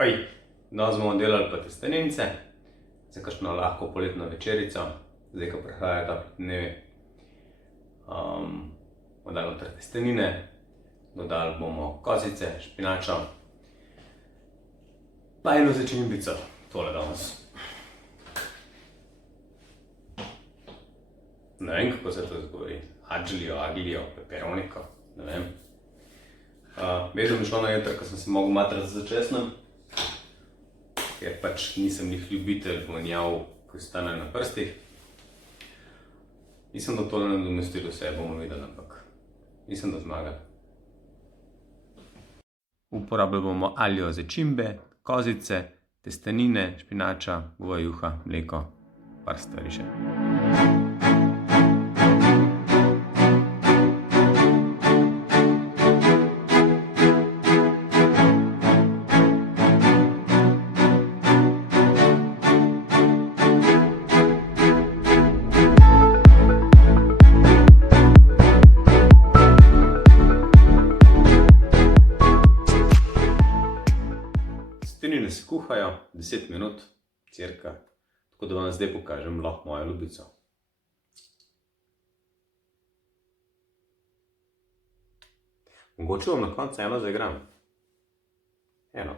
Danes bomo delali pa testenince, za kakšno lahko poletno večerico, zdaj, ko prihajajo ta dnevi. Dodali noter testenine, dodali bomo kozice, špinačo, pa eno začimbico, tole danes. Ne vem, kako se to izgovori, aglio, peperoniko, ne vem. Vedno mi šlo na jeter, ko sem se mogel matrati za česnem, ker pač nisem jih ljubitelj vonjav, ko stane na prstih. Nisem da tole nadomestil vse, bomo videli, ampak nisem da zmagal. Uporabljali bomo alio začimbe, kozice, testenine, špinača, goveja juha, mleko, par stvari še. Testenine se kuhajo 10 minut, cirka, tako da vam zdaj pokažem lahko mojo ljubico. Mogoče vam na koncu eno zaigram. Eno.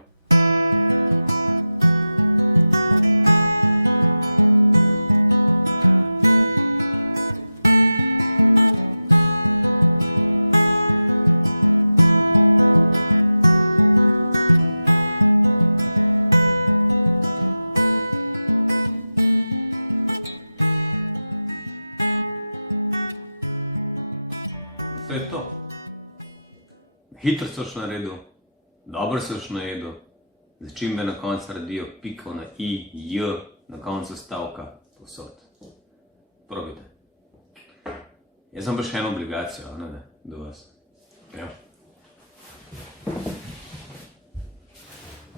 To je to. Hitro se boš naredil, dobro se boš najedel, začimbe na koncu naredijo piko na i, j, na koncu stavka, povsod. Probajte. Jaz sem pa še eno obligacijo, ne, do vas. Ja.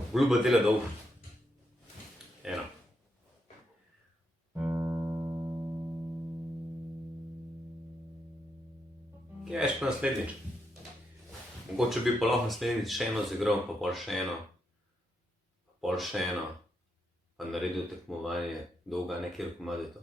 Obljuba dela dolg. Eno. Kaj veš pa naslednjič? Mogoče bi pa lahko naslednjič še eno zigral, pa pol še eno, pa pol še eno, pa naredil tekmovanje dolga nekaj komadi to.